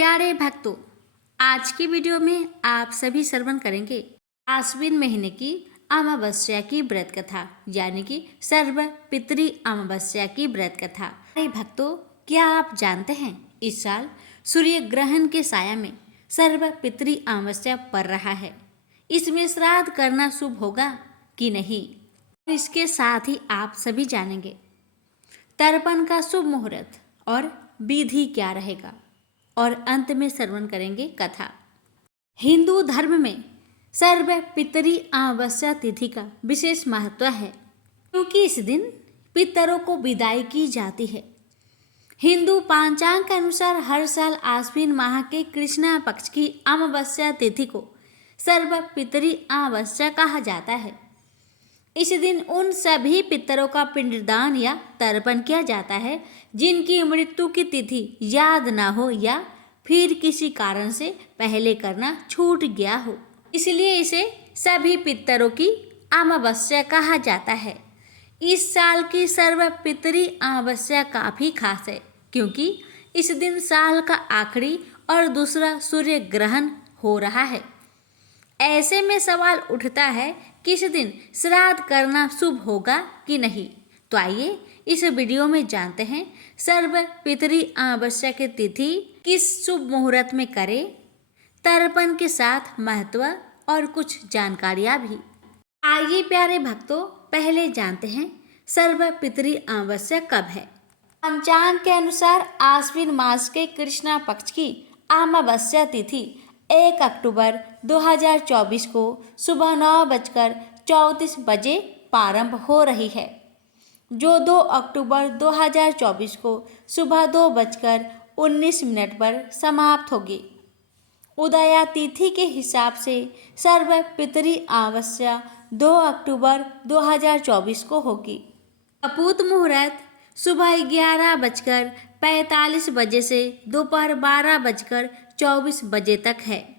प्यारे भक्तों, आज की वीडियो में आप सभी श्रवण करेंगे आश्विन महीने की अमावस्या की व्रत कथा, यानी कि सर्व पितृ अमावस्या की व्रत कथा। प्यारे भक्तों, क्या आप जानते हैं इस साल सूर्य ग्रहण के साया में सर्व पितृ अमावस्या पड़ रहा है। इसमें श्राद्ध करना शुभ होगा कि नहीं, इसके साथ ही आप सभी जानेंगे तर्पण का शुभ मुहूर्त और विधि क्या रहेगा, और अंत में श्रवण करेंगे कथा। हिंदू धर्म में सर्व पितृ अमावस्या तिथि का विशेष महत्व है, क्योंकि इस दिन पितरों को विदाई की जाती है। हिंदू पंचांग के अनुसार हर साल आश्विन माह के कृष्णा पक्ष की अमावस्या तिथि को सर्व पितृ अमावस्या कहा जाता है। इस दिन उन सभी पितरों का पिंडदान या तर्पण किया जाता है जिनकी मृत्यु की तिथि याद ना हो या फिर किसी कारण से पहले करना छूट गया हो, इसलिए इसे सभी पितरों की अमावस्या कहा जाता है। इस साल की सर्व पितृ अमावस्या काफ़ी खास है, क्योंकि इस दिन साल का आखिरी और दूसरा सूर्य ग्रहण हो रहा है। ऐसे में सवाल उठता है कि इस दिन श्राद्ध करना शुभ होगा कि नहीं। तो आइए इस वीडियो में जानते हैं सर्व पितृ अमावस्या की तिथि किस शुभ मुहूर्त में करें, तर्पण के साथ महत्व और कुछ जानकारियाँ भी। आइए प्यारे भक्तों, पहले जानते हैं सर्व पितृ अमावस्या कब है। पंचांग के अनुसार आश्विन मास के कृष्णा पक्ष की अमावस्या तिथि 1 अक्टूबर 2024 को सुबह 9:34 बजे प्रारंभ हो रही है, जो 2 अक्टूबर 2024 को सुबह 2:19 पर समाप्त होगी। उदया तिथि के हिसाब से सर्व पितृ अमावस्या 2 अक्टूबर 2024 को होगी। कपूत मुहूर्त सुबह 11:45 बजे से दोपहर 12:24 बजे तक है।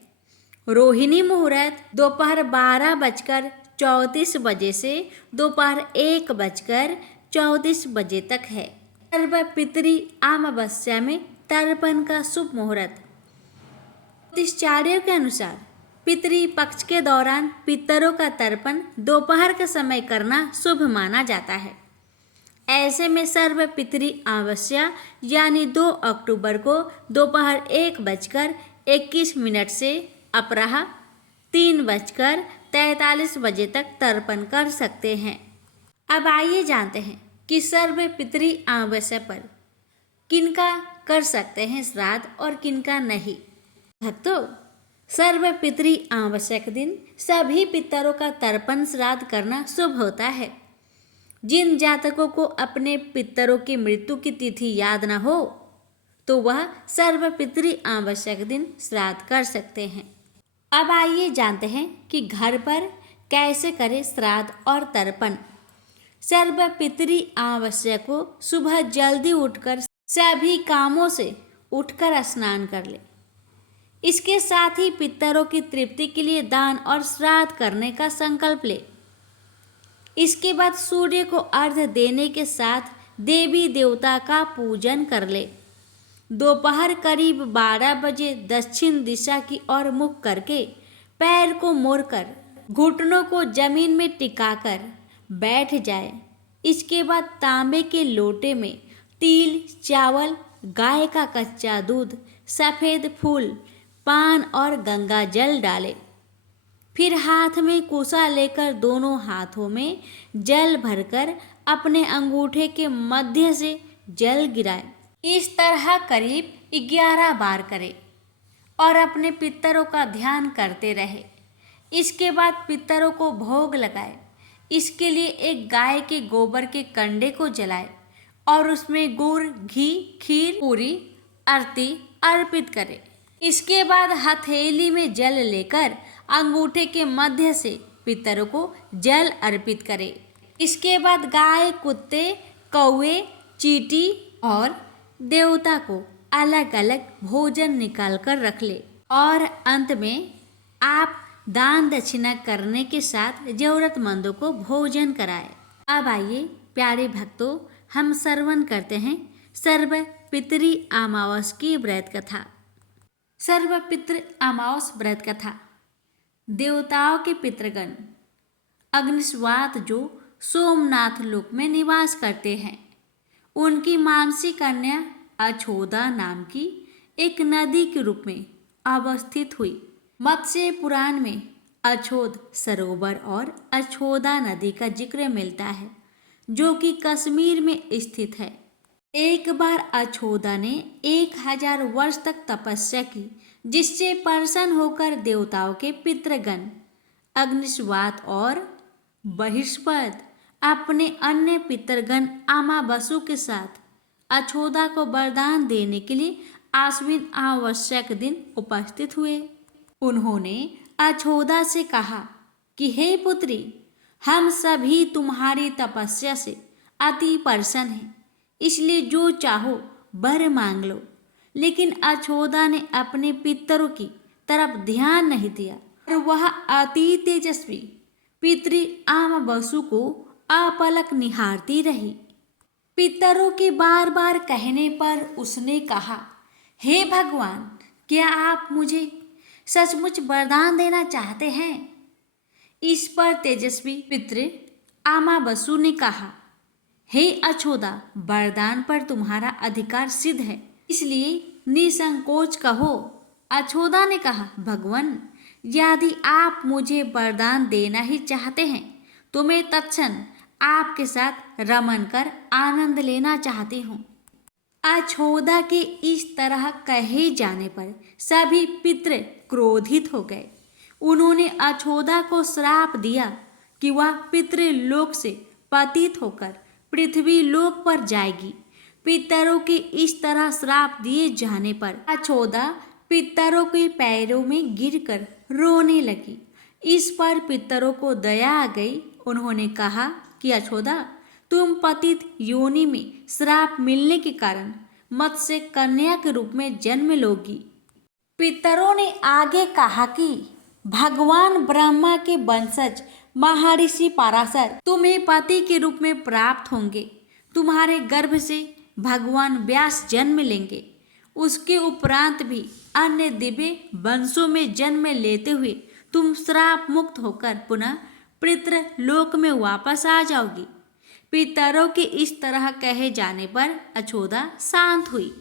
रोहिणी मुहूर्त दोपहर 12:34 बजे से दोपहर 1:34 बजे तक है। सर्व पितृ अमावस्या में तर्पण का शुभ मुहूर्त। ज्योतिषाचार्यों के अनुसार पितृ पक्ष के दौरान पितरों का तर्पण दोपहर के समय करना शुभ माना जाता है। ऐसे में सर्व पितृ अमावस्या यानी 2 अक्टूबर को दोपहर 1:21 से अपराह 3:43 बजे तक तर्पण कर सकते हैं। अब आइए जानते हैं कि सर्व पितृ अमावस्या पर किनका कर सकते हैं श्राद्ध और किनका नहीं। भक्तों, सर्व पितृ अमावस्या के दिन सभी पितरों का तर्पण श्राद्ध करना शुभ होता है। जिन जातकों को अपने पितरों की मृत्यु की तिथि याद न हो, तो वह सर्व पितृ अमावस्या के दिन श्राद्ध कर सकते हैं। अब आइए जानते हैं कि घर पर कैसे करें श्राद्ध और तर्पण। सर्व पितृ अमावस्या को सुबह जल्दी उठकर सभी कामों से उठकर स्नान कर ले। इसके साथ ही पितरों की तृप्ति के लिए दान और श्राद्ध करने का संकल्प ले। इसके बाद सूर्य को अर्घ्य देने के साथ देवी देवता का पूजन कर ले। दोपहर करीब 12 बजे दक्षिण दिशा की ओर मुख करके पैर को मोड़कर घुटनों को जमीन में टिकाकर बैठ जाए। इसके बाद तांबे के लोटे में तिल, चावल, गाय का कच्चा दूध, सफ़ेद फूल, पान और गंगा जल डाले। फिर हाथ में कुसा लेकर दोनों हाथों में जल भरकर अपने अंगूठे के मध्य से जल गिराए। इस तरह करीब 11 बार करें और अपने पितरों का ध्यान करते रहे। इसके बाद पितरों को भोग लगाए। इसके लिए एक गाय के गोबर के कंडे को जलाए और उसमें गुड़, घी, खीर, पूरी, आरती अर्पित करें। इसके बाद हथेली में जल लेकर अंगूठे के मध्य से पितरों को जल अर्पित करें। इसके बाद गाय, कुत्ते, कौवे, चींटी और देवता को अलग अलग भोजन निकाल कर रख ले, और अंत में आप दान दक्षिणा करने के साथ जरूरतमंदों को भोजन कराएं। अब आइए प्यारे भक्तों, हम श्रवण करते हैं सर्व पितृ अमावस्या की व्रत कथा। सर्वपितृ अमावस व्रत कथा। देवताओं के पितृगण अग्निस्वात जो सोमनाथ लोक में निवास करते हैं, उनकी मानसी कन्या अछोदा नाम की एक नदी के रूप में अवस्थित हुई। मत्स्य पुराण में अछोद सरोवर और अछोदा नदी का जिक्र मिलता है, जो कि कश्मीर में स्थित है। एक बार अछोदा ने 1000 वर्ष तक तपस्या की, जिससे प्रसन्न होकर देवताओं के पितृगण अग्निस्वात और बृहस्पति अपने अन्य पितृगण अमावसु के साथ अछोदा को वरदान देने के लिए आश्विन अमावस्या के दिन उपस्थित हुए। उन्होंने अछोदा से कहा कि हे पुत्री, हम सभी तुम्हारी तपस्या से अति प्रसन्न हैं, इसलिए जो चाहो वर मांग लो। लेकिन अछोदा ने अपने पितरों की तरफ ध्यान नहीं दिया और वह अति तेजस्वी पितृ अमावसु को अपलक निहारती रही। पितरों के बार बार कहने पर उसने कहा, हे भगवान, क्या आप मुझे सचमुच वरदान देना चाहते हैं? इस पर तेजस्वी पितृ अमावसु ने कहा, हे अछोदा, वरदान पर तुम्हारा अधिकार सिद्ध है, इसलिए निसंकोच कहो। अछोदा ने कहा, भगवान, यदि आप मुझे वरदान देना ही चाहते हैं तो मैं तत्क्षण आपके साथ रमन कर आनंद लेना चाहती हूँ। अछोदा के इस तरह कहे जाने पर सभी पितृ क्रोधित हो गए। उन्होंने अछोदा को श्राप दिया कि वह पितृलोक से पतित होकर पृथ्वी लोक पर जाएगी। पितरों के इस तरह श्राप दिए जाने पर अछोदा पितरों के पैरों में गिरकर रोने लगी। इस पर पितरों को दया आ गई। उन्होंने कहा कि अछोदा, तुम पतित योनि में श्राप मिलने के कारण मत्स्य कन्या के रूप में जन्म लोगी। पितरों ने आगे कहा कि भगवान ब्रह्मा के वंशज महर्षि पराशर तुम्हें पति के रूप में प्राप्त होंगे। तुम्हारे गर्भ से भगवान व्यास जन्म लेंगे। उसके उपरांत भी अन्य दिव्य वंशों में जन्म लेते हुए तुम श्राप मुक्त होकर पुनः पितृलोक में वापस आ जाओगी। पितरों के इस तरह कहे जाने पर अछोदा शांत हुई।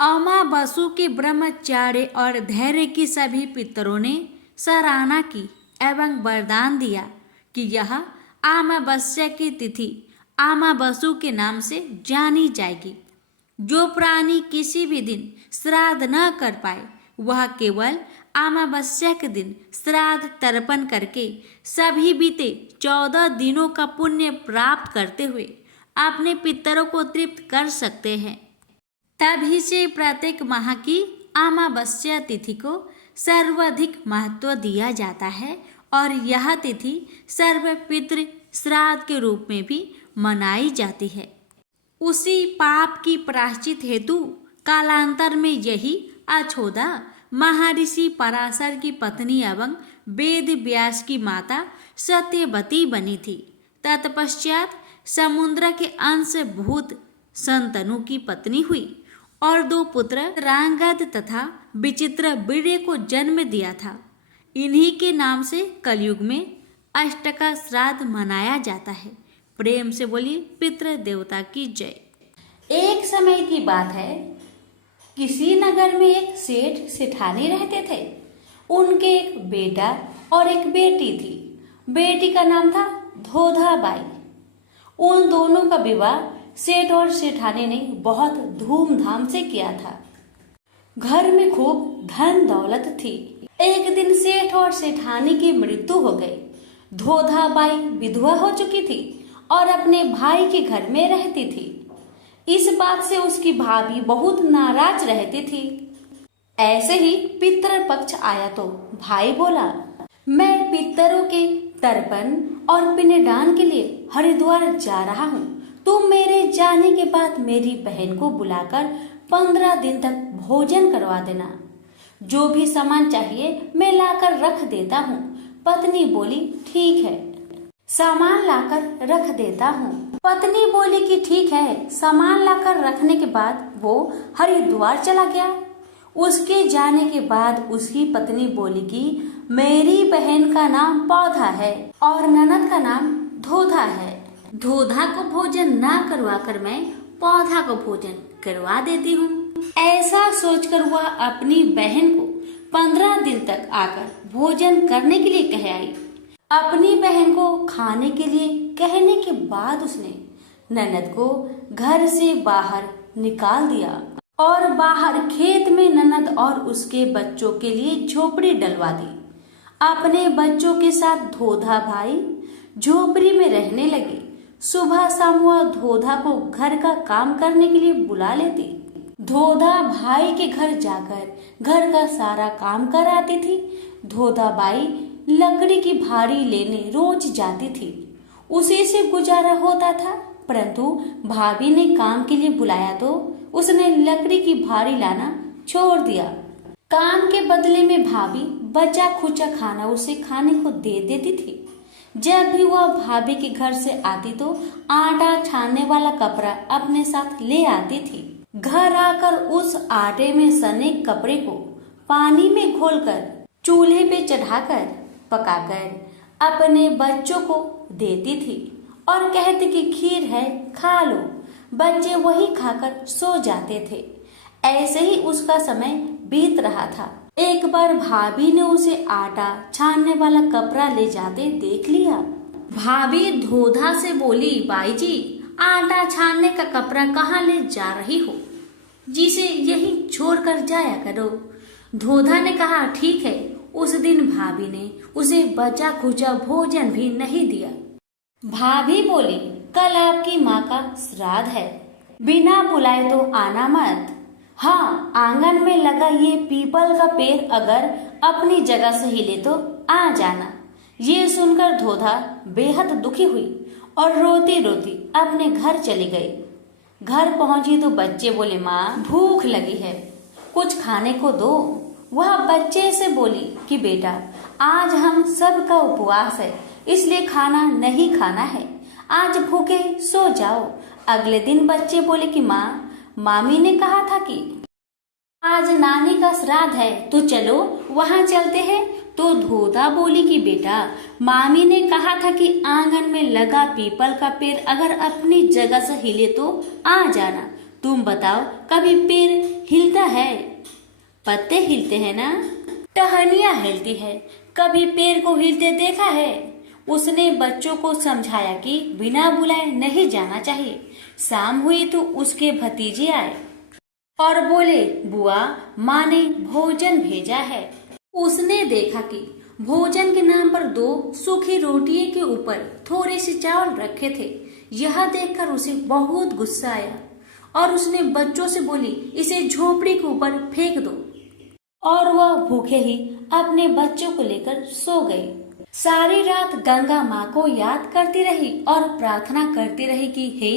अमावसु के ब्रह्मचार्य और धैर्य की सभी पितरों ने सराहना की एवं वरदान दिया कि यह अमावस्या की तिथि अमावसु के नाम से जानी जाएगी। जो प्राणी किसी भी दिन श्राद्ध न कर पाए, वह केवल अमावस्या के दिन श्राद्ध तर्पण करके सभी बीते 14 दिनों का पुण्य प्राप्त करते हुए अपने पितरों को तृप्त कर सकते हैं। तभी से प्रत्येक माह की अमावस्या तिथि को सर्वाधिक महत्व दिया जाता है और यह तिथि सर्व पितृ श्राद्ध के रूप में भी मनाई जाती है। उसी पाप की प्रायश्चित हेतु कालांतर में यही अछोदा महर्षि पराशर की पत्नी एवं वेद व्यास की माता सत्यवती बनी थी। तत्पश्चात समुद्र के अंशभूत संतनु की पत्नी हुई और 2 पुत्र रांगद तथा विचित्र वीर्य को जन्म दिया था। इन्हीं के नाम से कलयुग में अष्टका श्राद्ध मनाया जाता है। प्रेम से बोलिए पितृ देवता की जय। एक समय की बात है, किसी नगर में एक सेठ सेठानी रहते थे। उनके एक बेटा और एक बेटी थी। बेटी का नाम था धोधाबाई। उन दोनों का विवाह सेठ और सेठानी ने बहुत धूमधाम से किया था। घर में खूब धन दौलत थी। एक दिन सेठ और सेठानी की मृत्यु हो गई। धोधाबाई विधवा हो चुकी थी और अपने भाई के घर में रहती थी। इस बात से उसकी भाभी बहुत नाराज रहती थी। ऐसे ही पितृ पक्ष आया तो भाई बोला, मैं पितरों के तर्पण और पिंडदान के लिए हरिद्वार जा रहा हूँ। तुम मेरे जाने के बाद मेरी बहन को बुलाकर 15 दिन तक भोजन करवा देना। जो भी सामान चाहिए मैं लाकर रख देता हूँ। पत्नी बोली, ठीक है, सामान लाकर रख देता हूँ। पत्नी बोली कि ठीक है। सामान लाकर रखने के बाद वो हरिद्वार चला गया। उसके जाने के बाद उसकी पत्नी बोली कि मेरी बहन का नाम पौधा है और ननद का नाम धोधा है। धोधा को भोजन ना करवा कर मैं पौधा को भोजन करवा देती हूँ। ऐसा सोचकर वह अपनी बहन को 15 दिन तक आकर भोजन करने के लिए कह आई। अपनी बहन को खाने के लिए कहने के बाद उसने ननद को घर से बाहर निकाल दिया और बाहर खेत में ननद और उसके बच्चों के लिए झोपड़ी डलवा दी। अपने बच्चों के साथ धोधा भाई झोपड़ी में रहने लगे। सुबह शाम वह धोधा को घर का काम करने के लिए बुला लेती। धोधा भाई के घर जाकर घर का सारा काम कराती थी। धोधा बाई लकड़ी की भारी लेने रोज जाती थी। उसी से गुजारा होता था, परंतु भाभी ने काम के लिए बुलाया तो उसने लकड़ी की भारी लाना छोड़ दिया। काम के बदले में भाभी बचा खुचा खाना उसे खाने को दे देती थी। जब भी वह भाभी के घर से आती तो आटा छानने वाला कपड़ा अपने साथ ले आती थी। घर आकर उस आटे में सने कपड़े को पानी में घोलकर चूल्हे पे चढ़ाकर पकाकर अपने बच्चों को देती थी और कहती कि खीर है, खा लो। बच्चे वही खाकर सो जाते थे। ऐसे ही उसका समय बीत रहा था। एक बार भाभी ने उसे आटा छानने वाला कपड़ा ले जाते देख लिया। भाभी धोधा से बोली, बाई जी, आटा छानने का कपड़ा कहाँ ले जा रही हो? जिसे यही छोड़कर जाया करो। धोधा ने कहा, ठीक है। उस दिन भाभी ने उसे बचा खुचा भोजन भी नहीं दिया। भाभी बोली, कल आपकी माँ का श्राद्ध है, बिना बुलाए तो आना मत। हाँ, आंगन में लगा ये पीपल का पेड़ अगर अपनी जगह से हिले तो आ जाना। ये सुनकर धोधा बेहद दुखी हुई और रोती रोती अपने घर चली गई। घर पहुंची तो बच्चे बोले, माँ भूख लगी है, कुछ खाने को दो। वह बच्चे से बोली कि बेटा, आज हम सब का उपवास है, इसलिए खाना नहीं खाना है, आज भूखे सो जाओ। अगले दिन बच्चे बोले कि माँ, मामी ने कहा था कि आज नानी का श्राद्ध है तो चलो वहाँ चलते हैं। तो धोधा बोली कि बेटा, मामी ने कहा था कि आंगन में लगा पीपल का पेड़ अगर अपनी जगह से हिले तो आ जाना। तुम बताओ, कभी पेड़ हिलता है? पत्ते हिलते हैं ना, टहनियाँ हिलती है, कभी पेड़ को हिलते देखा है? उसने बच्चों को समझाया कि बिना बुलाए नहीं जाना चाहिए। शाम हुई तो उसके भतीजे आए और बोले, बुआ, माँ ने भोजन भेजा है। उसने देखा कि भोजन के नाम पर 2 सूखी रोटियों के ऊपर थोड़े से चावल रखे थे। यह देखकर उसे बहुत गुस्सा आया और उसने बच्चों से बोली, इसे झोपड़ी के ऊपर फेंक दो। और वह भूखे ही अपने बच्चों को लेकर सो गई। सारी रात गंगा माँ को याद करती रही और प्रार्थना करती रही कि हे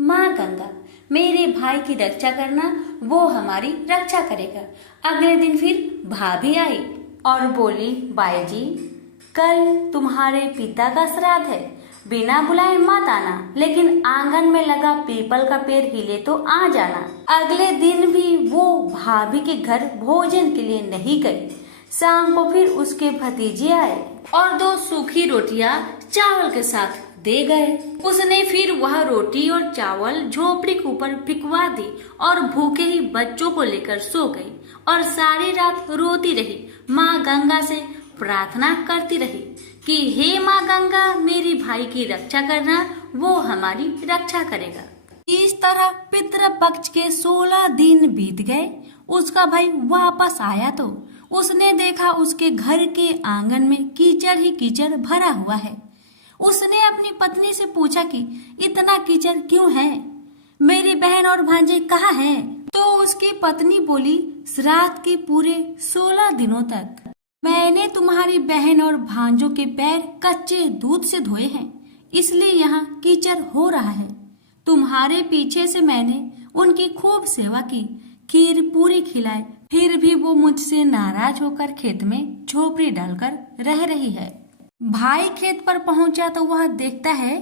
माँ गंगा, मेरे भाई की रक्षा करना, वो हमारी रक्षा करेगा। अगले दिन फिर भाभी आई और बोली, बाई जी, कल तुम्हारे पिता का श्राद्ध है, बिना बुलाए मत आना, लेकिन आंगन में लगा पीपल का पेड़ हिले तो आ जाना। अगले दिन भी वो भाभी के घर भोजन के लिए नहीं गई। शाम को फिर उसके भतीजे आए और 2 सूखी रोटियां चावल के साथ दे गए। उसने फिर वह रोटी और चावल झोपड़ी के ऊपर फिकवा दी और भूखे ही बच्चों को लेकर सो गई और सारी रात रोती रही। माँ गंगा से प्रार्थना करती रही कि हे माँ गंगा, मेरी भाई की रक्षा करना, वो हमारी रक्षा करेगा। इस तरह पितृ पक्ष के 16 दिन बीत गए। उसका भाई वापस आया तो उसने देखा उसके घर के आंगन में कीचड़ ही कीचड़ भरा हुआ है। उसने अपनी पत्नी से पूछा कि इतना कीचड़ क्यों है, मेरी बहन और भांजे कहाँ हैं? तो उसकी पत्नी बोली, श्राद्ध के पूरे 16 दिनों तक मैंने तुम्हारी बहन और भांजों के पैर कच्चे दूध से धोए हैं, इसलिए यहाँ कीचड़ हो रहा है। तुम्हारे पीछे से मैंने उनकी खूब सेवा की, खीर पूरी खिलाए, फिर भी वो मुझसे नाराज होकर खेत में झोपड़ी डालकर रह रही है। भाई खेत पर पहुंचा तो वह देखता है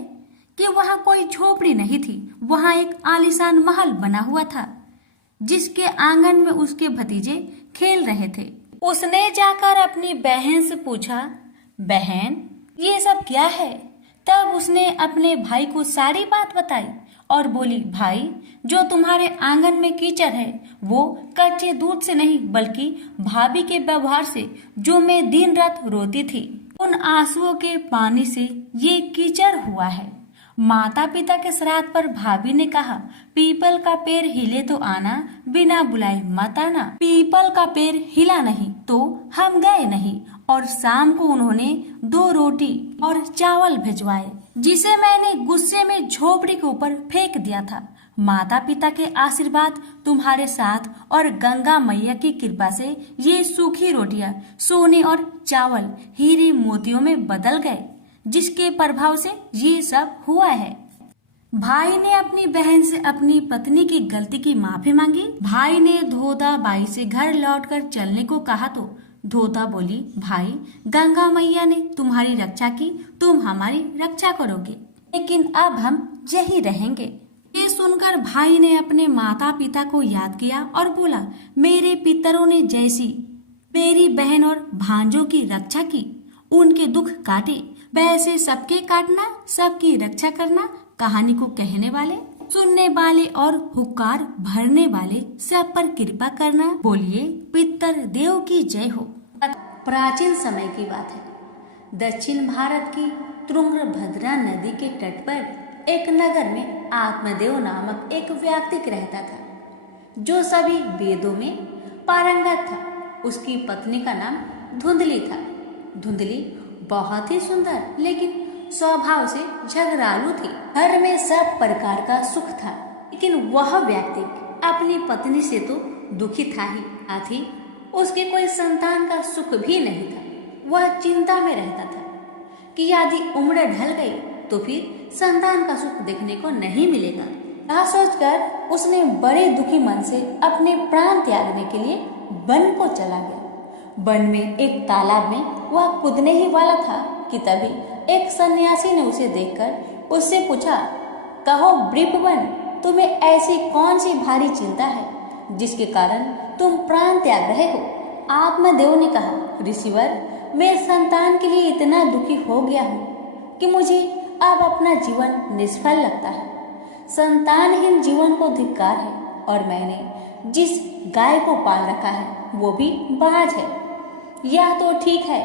कि वहाँ कोई झोपड़ी नहीं थी, वहाँ एक आलीशान महल बना हुआ था। जिसके आंगन में उसके भतीजे खेल रहे थे। उसने जाकर अपनी बहन से पूछा, बहन ये सब क्या है? तब उसने अपने भाई को सारी बात बताई और बोली, भाई जो तुम्हारे आंगन में कीचड़ है वो कच्चे दूध से नहीं बल्कि भाभी के व्यवहार से, जो मैं दिन रात रोती थी, उन आंसुओं के पानी से ये कीचड़ हुआ है। माता पिता के श्राद्ध पर भाभी ने कहा, पीपल का पेड़ हिले तो आना, बिना बुलाए मत आना। पीपल का पेड़ हिला नहीं तो हम गए नहीं। और शाम को उन्होंने 2 रोटी और चावल भिजवाए, जिसे मैंने गुस्से में झोपड़ी के ऊपर फेंक दिया था। माता पिता के आशीर्वाद तुम्हारे साथ और गंगा मैया की कृपा से ये सूखी रोटियां सोने और चावल हीरे मोतियों में बदल गए, जिसके प्रभाव से ये सब हुआ है। भाई ने अपनी बहन से अपनी पत्नी की गलती की माफी मांगी। भाई ने धोता बाई से घर लौटकर चलने को कहा तो धोता बोली, भाई गंगा मैया ने तुम्हारी रक्षा की, तुम हमारी रक्षा करोगे, लेकिन अब हम यही रहेंगे। ये सुनकर भाई ने अपने माता पिता को याद किया और बोला, मेरे पितरों ने जैसी मेरी बहन और भांजों की रक्षा की, उनके दुख काटे, वैसे सबके काटना, सबकी रक्षा करना। कहानी को कहने वाले, सुनने वाले और हुक्कार भरने वाले सब पर कृपा करना। बोलिए पितर देव की जय हो। प्राचीन समय की बात है। दक्षिण भारत की तुंगभद्रा नदी के तट पर एक नगर में आत्मदेव नामक एक व्यक्ति रहता था, जो सभी वेदों में पारंगत था। उसकी पत्नी का नाम धुंधली था। धुंधली बहुत ही सुंदर लेकिन स्वभाव से झगड़ालू थी। घर में सब प्रकार का सुख था, लेकिन वह व्यक्ति अपनी पत्नी से तो दुखी था ही, साथ ही उसके कोई संतान का सुख भी नहीं था। वह चिंता में रहता था कि यदि उम्र ढल गई तो फिर संतान का सुख देखने को नहीं मिलेगा। यह सोचकर उसने बड़े दुखी मन से अपने प्राण त्यागने के लिए वन को चला गया। वन में एक तालाब में वह कूदने ही वाला था कि तभी एक सन्यासी ने उसे देखकर उससे पूछा, कहो वृपवन, तुम्हें ऐसी कौन सी भारी चिंता है जिसके कारण तुम प्राण त्याग रहे हो? आत्मदेव ने कहा, ऋषिवर, मैं संतान के लिए इतना दुखी हो गया हूँ कि मुझे अब अपना जीवन निष्फल लगता है। संतानहीन जीवन को धिक्कार है और मैंने जिस गाय को पाल रखा है वो भी बाज है। यह तो ठीक है,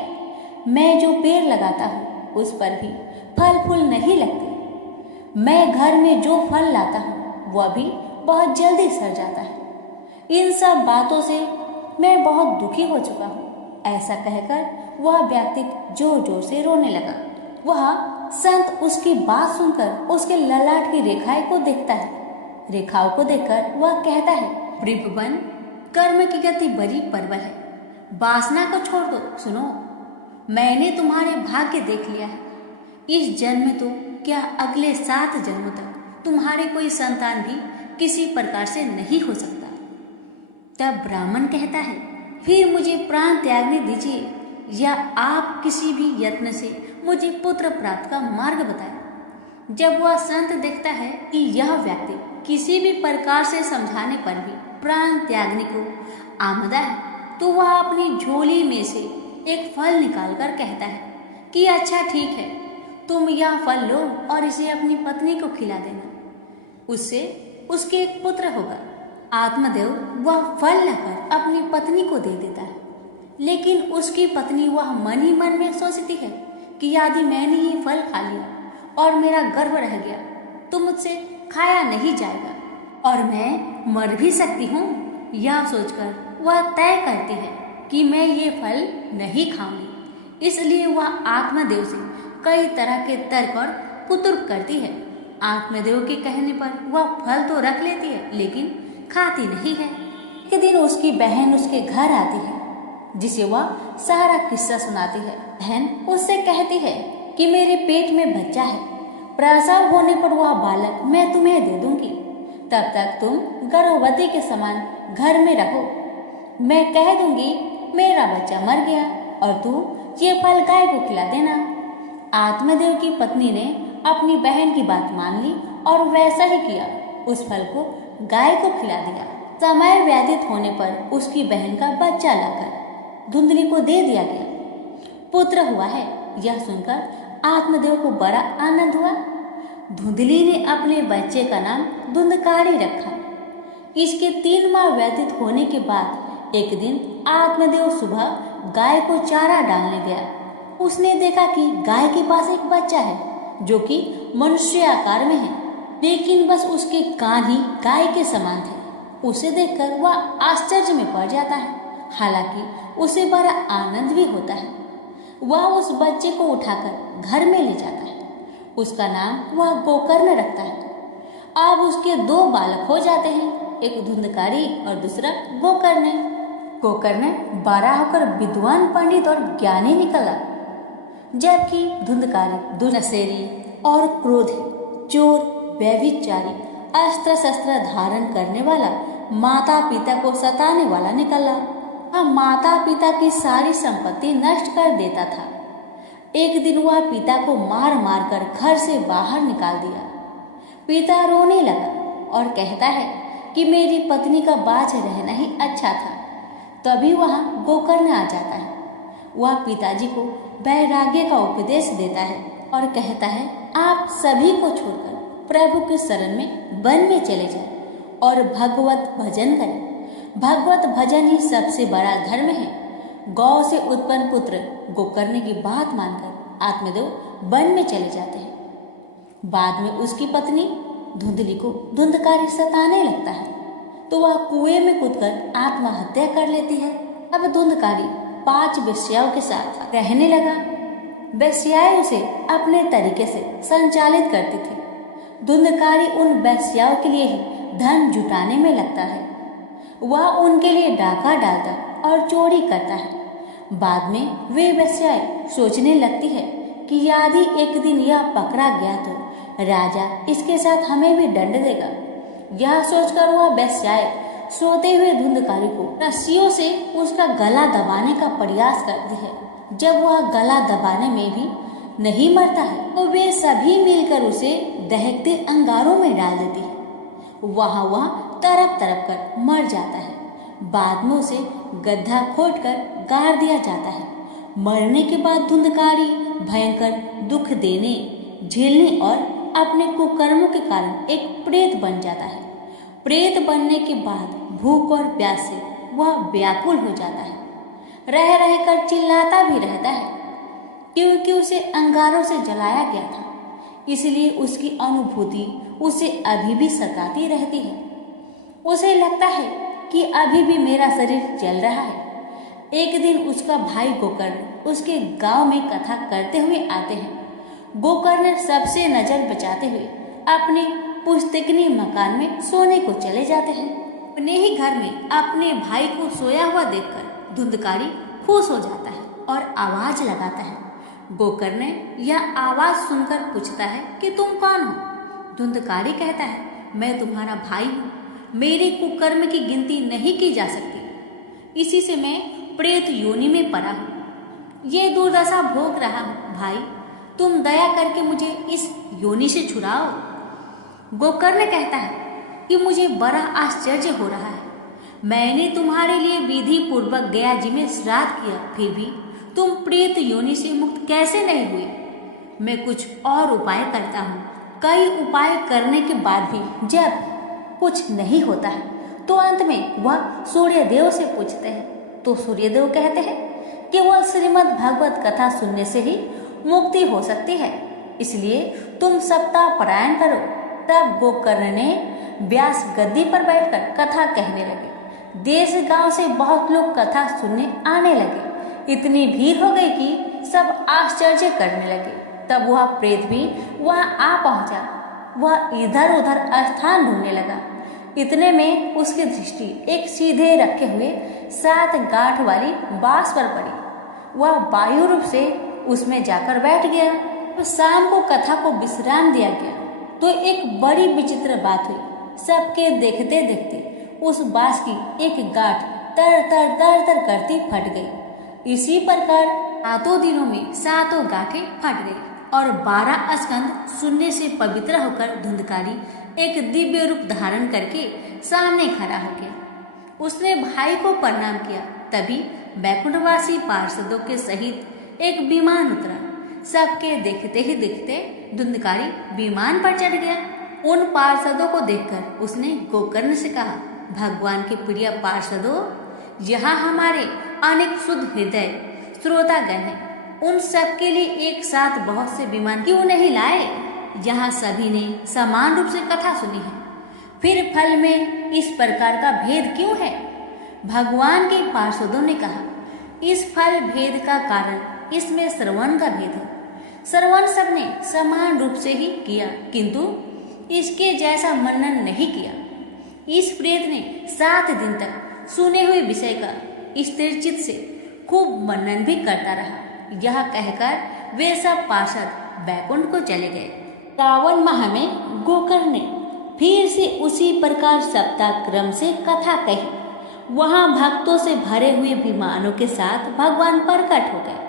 मैं जो पेड़ लगाता हूँ उस पर भी फल फूल नहीं लगते। मैं घर में जो फल लाता हूँ वह भी बहुत जल्दी सड़ जाता है। इन सब बातों से मैं बहुत दुखी हो चुका हूँ। ऐसा कहकर वह व्यक्ति जोर जोर से रोने लगा। वह संत उसकी बात सुनकर उसके ललाट की रेखाएं को देखता है। रेखाओं को देखकर वह कहता है, वृपवन, कर्म की गति बड़ी प्रबल है, वासना को छोड़ दो। सुनो, मैंने तुम्हारे भाग्य देख लिया है। इस जन्म में तो क्या अगले 7 जन्मों तक तुम्हारे कोई संतान भी किसी प्रकार से नहीं हो सकता। तब ब्राह्मण कहता है, फिर मुझे प्राण त्यागने दीजिए या आप किसी भी यत्न से मुझे पुत्र प्राप्त का मार्ग बताएं। जब वह संत देखता है कि यह व्यक्ति किसी भी प्रकार से समझाने पर भी प्राण त्यागने को आमदा है, तो वह अपनी झोली में से एक फल निकालकर कहता है कि अच्छा ठीक है, तुम यह फल लो और इसे अपनी पत्नी को खिला देना, उससे उसके एक पुत्र होगा। आत्मदेव वह फल लाकर अपनी पत्नी को दे देता है, लेकिन उसकी पत्नी वह मन ही मन में सोचती है कि यदि मैंने ये फल खा लिया और मेरा गर्भ रह गया तो मुझसे खाया नहीं जाएगा और मैं मर भी सकती हूँ। यह सोचकर वह तय करती है कि मैं ये फल नहीं खाऊंगी। इसलिए वह आत्मदेव से कई तरह के तर्क और कुतर्क करती है। आत्मदेव के कहने पर वह फल तो रख लेती है लेकिन खाती नहीं है। एक दिन उसकी बहन उसके घर आती है, जिसे वह सारा किस्सा सुनाती है। बहन उससे कहती है कि मेरे पेट में बच्चा है, प्रसव होने पर वह बालक मैं तुम्हें दे दूंगी, तब तक तुम गर्भवती के समान घर में रहो। मैं कह दूंगी मेरा बच्चा मर गया और तू ये फल गाय को खिला देना। आत्मदेव की पत्नी ने अपनी बहन की बात मान ली और वैसा ही किया। उस फल को गाय को खिला दिया। समय व्यतीत होने पर उसकी बहन का बच्चा लाकर धुंधली को दे दिया गया। पुत्र हुआ है, यह सुनकर आत्मदेव को बड़ा आनंद हुआ। धुंधली ने अपने बच्चे का नाम धुंधकारी रखा। इसके 3 माह व्यतीत होने के बाद एक दिन आत्मदेव सुबह गाय को चारा डालने गया। उसने देखा कि गाय के पास एक बच्चा है जो कि मनुष्य आकार में है, लेकिन बस उसके कान ही गाय के समान थे। उसे देखकर वह आश्चर्य में पड़ जाता है, हालांकि उसे बड़ा आनंद भी होता है। वह उस बच्चे को उठाकर घर में ले जाता है। उसका नाम वह गोकर्ण रखता है। अब उसके 2 बालक हो जाते हैं, एक धुंधकारी और दूसरा गोकर्ण। गोकर्ण बड़ा होकर विद्वान, पंडित और ज्ञानी निकला, जबकि धुंधकारी दुर्नसेरी और क्रोधी, चोर, व्यभिचारी, अस्त्र शस्त्र धारण करने वाला, माता पिता को सताने वाला निकला। वह माता पिता की सारी संपत्ति नष्ट कर देता था। एक दिन वह पिता को मार मार कर घर से बाहर निकाल दिया। पिता रोने लगा और कहता है कि मेरी पत्नी का बाझ रहना ही अच्छा था। तभी वहाँ गोकर्ण आ जाता है। वह पिताजी को वैराग्य का उपदेश देता है और कहता है, आप सभी को छोड़कर प्रभु के शरण में वन में चले जाएं और भगवत भजन करें। भगवत भजन ही सबसे बड़ा धर्म है। गौ से उत्पन्न पुत्र गोकर्ण की बात मानकर आत्मदेव वन में चले जाते हैं। बाद में उसकी पत्नी धुंधली को धुंधकारी सताने लगता है, तो वह कुएं में कूदकर आत्महत्या कर लेती है। अब धुंधकारी 5 वेश्याओं के साथ रहने लगा। वेश्याएं उसे अपने तरीके से संचालित करती थी। धुंधकारी उन वेश्याओं के लिए ही धन जुटाने में लगता है। वह उनके लिए डाका डालता और चोरी करता है। बाद में वे वेश्याएं सोचने लगती है कि यदि एक दिन यह पकड़ा गया तो राजा इसके साथ हमें भी दंड देगा। यह सोचकर वह वेश्याएं सोते हुए धुंधकारी को रस्सियों से उसका गला दबाने का प्रयास करती है। जब वह गला दबाने में भी नहीं मरता है तो वे सभी मिलकर उसे दहकते अंगारों में डाल देती है। वह तड़प तड़प कर मर जाता है। बाद में उसे गड्ढा खोदकर गाड़ दिया जाता है। मरने के बाद धुंधकारी भयंकर दुख देने, झेलने और अपने कुकर्मों के कारण एक प्रेत बन जाता है। प्रेत बनने के बाद भूख और प्यास से वह व्याकुल हो जाता है। रह रहकर चिल्लाता भी रहता है, क्योंकि उसे अंगारों से जलाया गया था। इसलिए उसकी अनुभूति उसे अभी भी सताती रहती है। उसे लगता है कि अभी भी मेरा शरीर जल रहा है। एक दिन उसका भाई गोकर्ण उसके गांव में कथा करते हुए आते हैं। गोकर्ण सबसे नजर बचाते हुए अपने पुस्तकनी मकान में सोने को चले जाते हैं। अपने ही घर में अपने भाई को सोया हुआ देखकर धुंधकारी खुश हो जाता है और आवाज लगाता है। गोकर्ण यह आवाज सुनकर पूछता है कि तुम कौन हो? धुंधकारी कहता है, मैं तुम्हारा भाई हूँ। मेरे कुकर्म की गिनती नहीं की जा सकती। इसी से मैं प्रेत योनि में पड़ा हूँ। ये दुर्दशा भोग रहा हूँ। भाई, तुम दया करके मुझे इस योनि से छुड़ाओ। गोकर्ण कहता है कि मुझे बड़ा आश्चर्य हो रहा है। मैंने तुम्हारे लिए विधि पूर्वक गया जी में श्राद्ध किया, फिर भी तुम प्रेत योनि से मुक्त कैसे नहीं हुए? मैं कुछ और उपाय करता हूँ। कई उपाय करने के बाद भी जब कुछ नहीं होता है तो अंत में वह सूर्यदेव से पूछते हैं, तो सूर्यदेव कहते हैं कि वह श्रीमद् भागवत कथा सुनने से ही मुक्ति हो सकती है, इसलिए तुम सप्ताह पारायण करो। तब गोकर्ण ने व्यास गद्दी पर बैठकर कथा कहने लगे। देश गांव से बहुत लोग कथा सुनने आने लगे। इतनी भीड़ हो गई कि सब आश्चर्य करने लगे। तब वह प्रेत भी वहां आ पहुंचा। वह इधर उधर स्थान ढूंढने लगा। इतने में उसकी दृष्टि एक सीधे रखे हुए 7 गांठ वाली बांस पर पड़ी। वह वायु रूप से उसमें जाकर बैठ गया। तो शाम को कथा को विश्राम दिया गया तो एक बड़ी विचित्र बात हुई। सबके देखते देखते उस बांस की एक गांठ तर तर तर तर करती फट गई। इसी प्रकार 7 दिनों में 7 गांठें फट गई और 12 स्कंद शून्य से पवित्र होकर धुंधकारी एक दिव्य रूप धारण करके सामने खड़ा हो गया। उसने भाई को प्रणाम किया। तभी बैकुंठवासी पार्षदों के सहित एक विमान उतरा। सबके देखते ही देखते धुंधकारी विमान पर चढ़ गया। उन पार्षदों को देखकर उसने गोकर्ण से कहा, भगवान के प्रिय पार्षदों, यहाँ हमारे अनेक शुद्ध हृदय श्रोतागण हैं, उन सब के लिए एक साथ बहुत से विमान क्यों नहीं लाए? यहाँ सभी ने समान रूप से कथा सुनी है, फिर फल में इस प्रकार का भेद क्यों है? भगवान के पार्षदों ने कहा, इस फल भेद का कारण इसमें श्रवण का भेद है। श्रवण सबने समान रूप से ही किया, किंतु इसके जैसा मनन नहीं किया। इस प्रेत ने 7 दिन तक सुने हुए विषय का स्थिरचित से खूब मनन भी करता रहा। यह कहकर वे सब पार्षद बैकुंठ को चले गए। श्रावण माह में गोकर्ण ने फिर से उसी प्रकार सप्ताह क्रम से कथा कही। वहां भक्तों से भरे हुए विमानों के साथ भगवान प्रकट हो गए।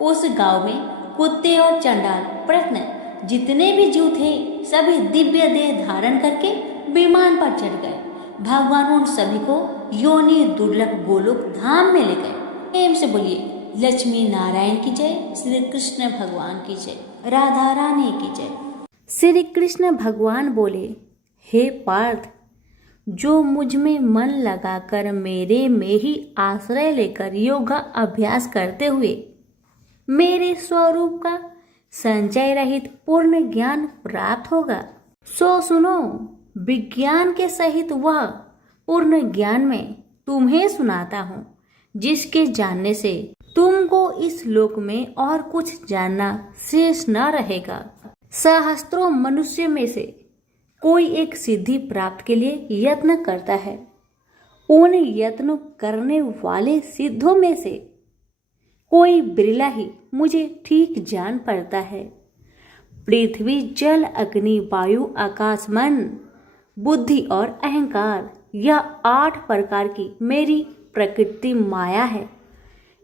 उस गांव में कुत्ते और चंडाल प्रश्न जितने भी जीव थे सभी दिव्य देह धारण करके विमान पर चढ़ गए। भगवान उन सभी को योनि दुर्लभ गोलोक धाम में ले गए। प्रेम से बोलिए लक्ष्मी नारायण की जय, श्री कृष्ण भगवान की जय, राधा रानी की जय। श्री कृष्ण भगवान बोले, हे पार्थ, जो मुझ में मन लगाकर मेरे में ही आश्रय लेकर योगा अभ्यास करते हुए मेरे स्वरूप का संचय रहित पूर्ण ज्ञान प्राप्त होगा, सो सुनो, विज्ञान के सहित वह पूर्ण ज्ञान में तुम्हें सुनाता हूँ, जिसके जानने से तुमको इस लोक में और कुछ जानना शेष न रहेगा। सहस्त्रों मनुष्य में से कोई एक सिद्धि प्राप्त के लिए यत्न करता है। उन यत्न करने वाले सिद्धों में से कोई बिरला ही मुझे ठीक जान पड़ता है। पृथ्वी, जल, अग्नि, वायु, आकाश, मन, बुद्धि और अहंकार, यह 8 प्रकार की मेरी प्रकृति माया है।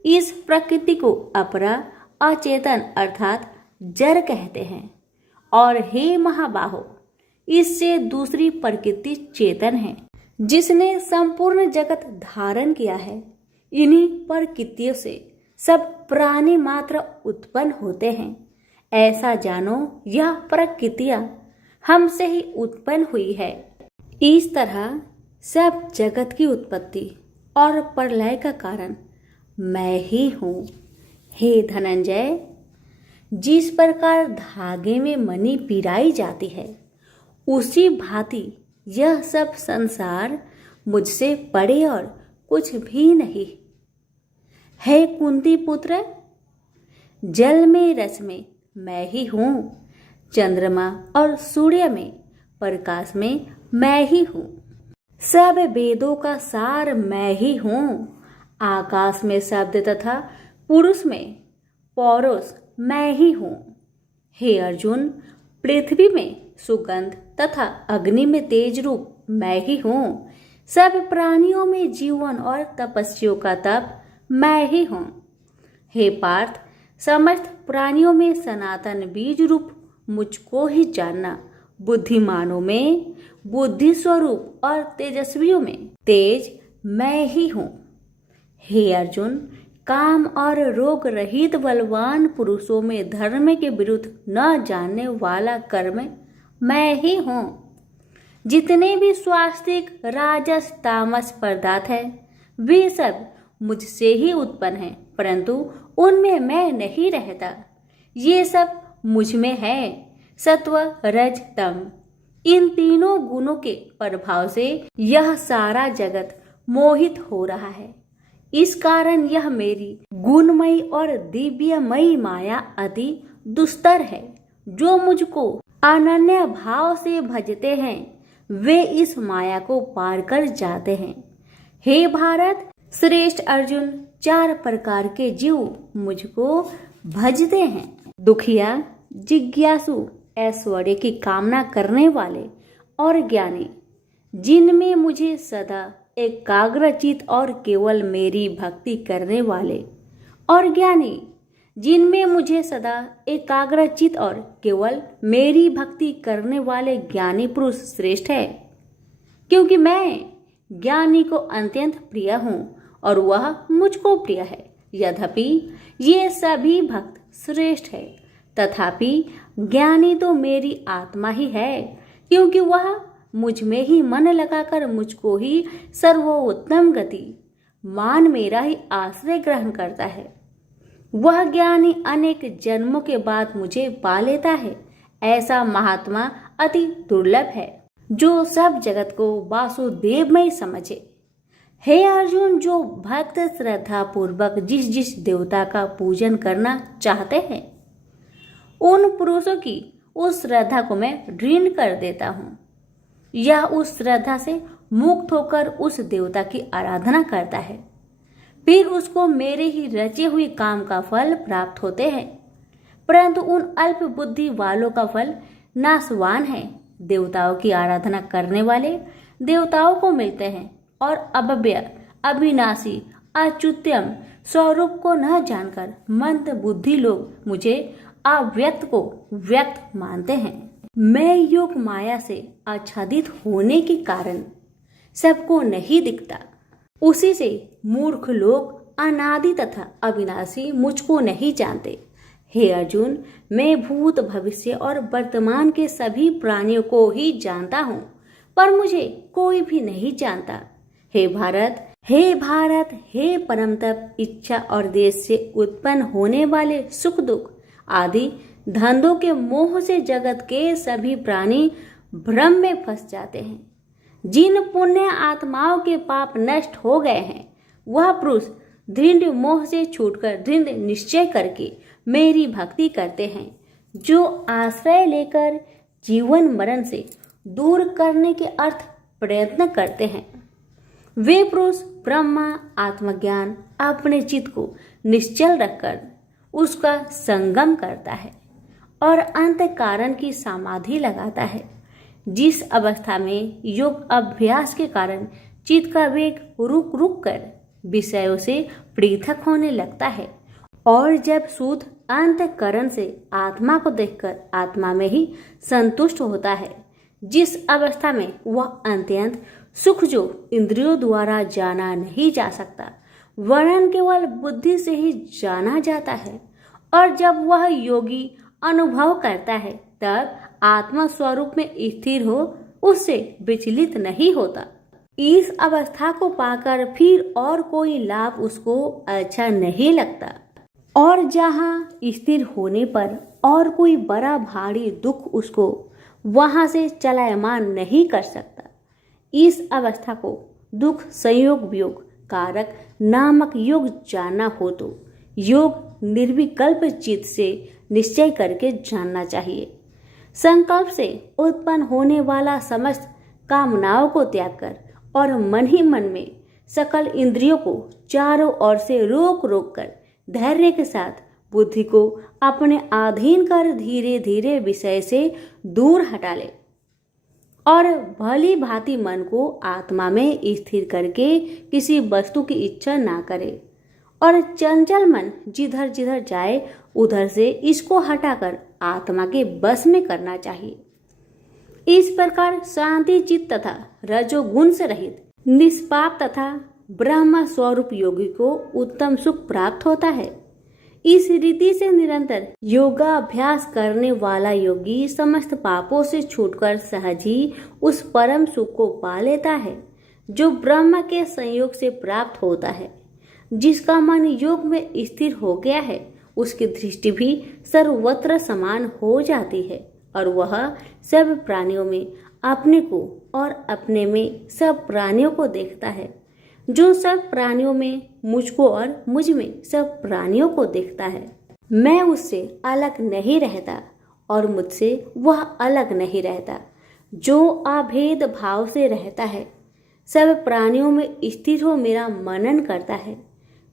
इस प्रकृति को अपरा अचेतन अर्थात जड़ कहते हैं। और हे महाबाहो, इससे दूसरी प्रकृति चेतन है, जिसने संपूर्ण जगत धारण किया है। इन्हीं प्रकृतियों से सब प्राणी मात्र उत्पन्न होते हैं। ऐसा जानो, यह प्रकृतियां हमसे ही उत्पन्न हुई है। इस तरह सब जगत की उत्पत्ति और प्रलय का कारण मैं ही हूँ। हे धनंजय, जिस प्रकार धागे में मणि पिराई जाती है, उसी भांति यह सब संसार मुझसे परे और कुछ भी नहीं। हे कुंती पुत्र, जल में रस में मैं ही हूँ, चंद्रमा और सूर्य में प्रकाश में मैं ही हूँ, सब वेदों का सार मैं ही हूँ, आकाश में शब्द तथा पुरुष में पौरुष मैं ही हूँ। हे अर्जुन, पृथ्वी में सुगंध तथा अग्नि में तेज रूप मैं ही हूँ, सब प्राणियों में जीवन और तपस्वियों का तप मैं ही हूँ। हे पार्थ, समस्त प्राणियों में सनातन बीज रूप मुझको ही जानना, बुद्धिमानों में बुद्धि स्वरूप और तेजस्वियों में तेज मैं ही हूँ। हे अर्जुन, काम और रोग रहित बलवान पुरुषों में धर्म के विरुद्ध न जानने वाला कर्म मैं ही हूँ। जितने भी स्वास्तिक, राजस, तामस पदार्थ है, वे सब मुझसे ही उत्पन्न हैं, परंतु उनमें मैं नहीं रहता। ये सब मुझ में है, सत्व, रज, तम। इन तीनों गुणों के प्रभाव से यह सारा जगत मोहित हो रहा है। इस कारण यह मेरी गुणमयी और दिव्यमयी माया अति दुस्तर है। जो मुझको अनन्य भाव से भजते हैं, वे इस माया को पार कर जाते हैं। हे भारत श्रेष्ठ अर्जुन, 4 प्रकार के जीव मुझको भजते हैं। दुखिया, जिज्ञासु, ऐश्वर्य की कामना करने वाले और ज्ञानी, जिनमें मुझे सदा एकाग्रचित और केवल मेरी भक्ति करने वाले, और ज्ञानी, जिनमें मुझे सदा एकाग्रचित और केवल मेरी भक्ति करने वाले ज्ञानी पुरुष श्रेष्ठ है। क्योंकि मैं ज्ञानी को अत्यंत प्रिय हूँ और वह मुझको प्रिय है। यद्यपि ये सभी भक्त श्रेष्ठ है, तथापि ज्ञानी तो मेरी आत्मा ही है, क्योंकि वह मुझ में ही मन लगाकर मुझको ही सर्वोत्तम गति मान मेरा ही आश्रय ग्रहण करता है। वह ज्ञानी अनेक जन्मों के बाद मुझे पा लेता है। ऐसा महात्मा अति दुर्लभ है जो सब जगत को वासुदेवमय समझे। हे अर्जुन, जो भक्त श्रद्धा पूर्वक जिस जिस देवता का पूजन करना चाहते हैं, उन पुरुषों की उस श्रद्धा को मैं दृढ़ कर देता हूँ। यह उस श्रद्धा से मुक्त होकर उस देवता की आराधना करता है, फिर उसको मेरे ही रचे हुए काम का फल प्राप्त होते हैं। परंतु उन अल्प बुद्धि वालों का फल नाशवान है। देवताओं की आराधना करने वाले देवताओं को मिलते हैं और अव्यय, अविनाशी, अच्युतम स्वरूप को न जानकर मंद बुद्धि लोग मुझे अव्यक्त को व्यक्त मानते हैं। मैं योग माया से आच्छादित होने के कारण सबको नहीं दिखता। उसी से मूर्ख लोग अनादि तथा अविनाशी मुझको नहीं जानते। हे अर्जुन, मैं भूत, भविष्य और वर्तमान के सभी प्राणियों को ही जानता हूँ, पर मुझे कोई भी नहीं जानता। हे भारत, हे परम तप, इच्छा और देश से उत्पन्न होने वाले सुख दुख आदि धंधों के मोह से जगत के सभी प्राणी भ्रम में फंस जाते हैं। जिन पुण्य आत्माओं के पाप नष्ट हो गए हैं, वह पुरुष दृढ़ मोह से छूटकर दृढ़ निश्चय करके मेरी भक्ति करते हैं, जो आश्रय लेकर जीवन मरण से दूर करने के अर्थ प्रयत्न करते हैं। वे पुरुष ब्रह्मा आत्मज्ञान अपने चित्त को निश्चल रखकर उसका संगम करता है और अंत कारण की समाधि लगाता है, जिस अवस्था में योग अभ्यास के कारण चित्त का वेग रुक रुक कर विषयों से पृथक होने लगता है और जब शुद्ध अंतःकरण से आत्मा को देखकर आत्मा में ही संतुष्ट होता है, जिस अवस्था में वह अत्यंत सुख जो इंद्रियों द्वारा जाना नहीं जा सकता, वरन केवल बुद्धि से ही जाना जाता है, और जब वह योगी अनुभव करता है तब आत्मा स्वरूप में स्थिर हो उससे विचलित नहीं होता। इस अवस्था को पाकर फिर और कोई लाभ उसको अच्छा नहीं लगता, और जहाँ स्थिर होने पर और कोई बड़ा भारी दुख उसको वहां से चलायमान नहीं कर सकता। इस अवस्था को दुख संयोग वियोग कारक नामक योग जानना हो तो योग निर्विकल्प चित्त से निश्चय करके जानना चाहिए। संकल्प से उत्पन्न होने वाला समस्त कामनाओं को त्याग कर और मन ही मन में सकल इंद्रियों को चारों ओर से रोक रोक कर धैर्य के साथ बुद्धि को अपने अधीन कर धीरे धीरे विषय से दूर हटा ले और भली भांति मन को आत्मा में स्थिर करके किसी वस्तु की इच्छा ना करे, और चंचल मन जिधर जिधर जाए उधर से इसको हटाकर आत्मा के बस में करना चाहिए। इस प्रकार शांति चित्त तथा रजोगुण से रहित निष्पाप तथा ब्रह्म स्वरूप योगी को उत्तम सुख प्राप्त होता है। इस रीति से निरंतर योगाभ्यास करने वाला योगी समस्त पापों से छूटकर सहज ही उस परम सुख को पा लेता है, जो ब्रह्म के संयोग से प्राप्त होता है। जिसका मन योग में स्थिर हो गया है, उसकी दृष्टि भी सर्वत्र समान हो जाती है और वह सब प्राणियों में अपने को और अपने में सब प्राणियों को देखता है, जो सब प्राणियों में मुझको और मुझ में सब प्राणियों को देखता है। मैं उससे अलग नहीं रहता और मुझसे वह अलग नहीं रहता। जो अभेद भाव से रहता है, सब प्राणियों में स्थिर हो मेरा मनन करता है,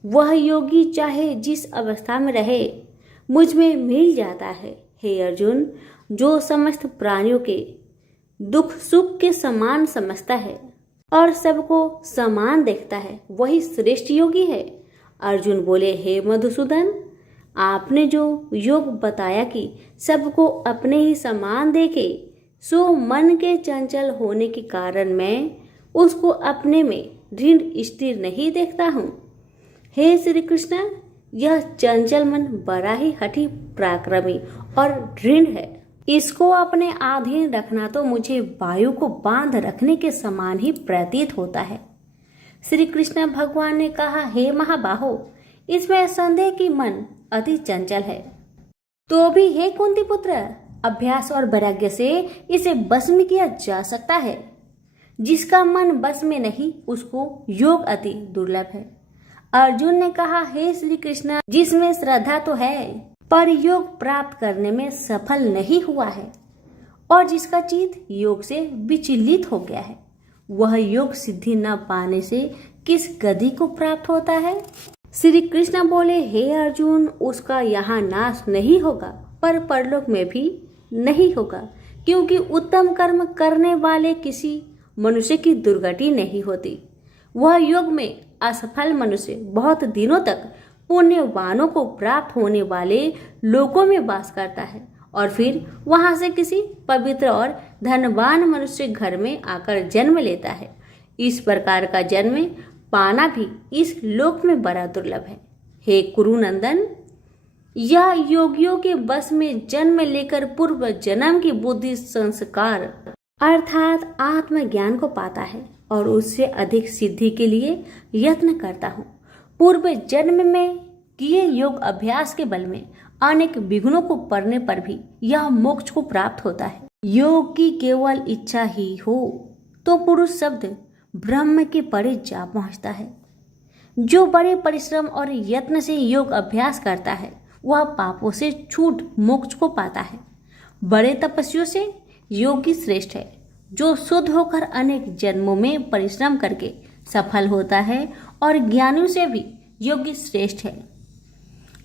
वह योगी चाहे जिस अवस्था में रहे मुझ में मिल जाता है। हे अर्जुन, जो समस्त प्राणियों के दुख सुख के समान समझता है और सबको समान देखता है, वही श्रेष्ठ योगी है। अर्जुन बोले, हे मधुसूदन, आपने जो योग बताया कि सबको अपने ही समान देखे, सो मन के चंचल होने के कारण मैं उसको अपने में दृढ़ स्थिर नहीं देखता हूँ। हे श्री कृष्ण, यह चंचल मन बड़ा ही हठी पराक्रमी और दृढ़ है। इसको अपने अधीन रखना तो मुझे वायु को बांध रखने के समान ही प्रतीत होता है। श्री कृष्ण भगवान ने कहा, हे महाबाहो, इसमें संदेह की मन अति चंचल है। तो भी हे कुंती पुत्र, अभ्यास और वैराग्य से इसे बस में किया जा सकता है। जिसका मन बस में नहीं, उसको योग अति दुर्लभ है। अर्जुन ने कहा, हे श्री कृष्ण, जिसमें श्रद्धा तो है पर योग प्राप्त करने में सफल नहीं हुआ है और जिसका चित्त योग से विचलित हो गया है, वह योग सिद्धि न पाने से किस गति को प्राप्त होता है? श्री कृष्ण बोले, हे अर्जुन, उसका यहाँ नाश नहीं होगा पर परलोक में भी नहीं होगा, क्योंकि उत्तम कर्म करने वाले किसी मनुष्य की दुर्गति नहीं होती। वह योग में असफल मनुष्य बहुत दिनों तक पुण्यवानों को प्राप्त होने वाले लोकों में वास करता है और फिर वहां से किसी पवित्र और धनवान मनुष्य घर में आकर जन्म लेता है। इस प्रकार का जन्म पाना भी इस लोक में बड़ा दुर्लभ है। हे कुरुनंदन, यह योगियों के बस में जन्म लेकर पूर्व जन्म की बुद्धि संस्कार अर्थात आत्मज्ञान को पाता है और उससे अधिक सिद्धि के लिए यत्न करता हूँ। पूर्व जन्म में किए योग अभ्यास के बल में अनेक विघ्नों को पड़ने पर भी यह मोक्ष को प्राप्त होता है। योग की केवल इच्छा ही हो तो पुरुष शब्द ब्रह्म के परे जा पहुंचता है। जो बड़े परिश्रम और यत्न से योग अभ्यास करता है, वह पापों से छूट मोक्ष को पाता है। बड़े तपस्वियों से योगी श्रेष्ठ है। जो शुद्ध होकर अनेक जन्मों में परिश्रम करके सफल होता है और ज्ञानियों से भी योगी श्रेष्ठ है।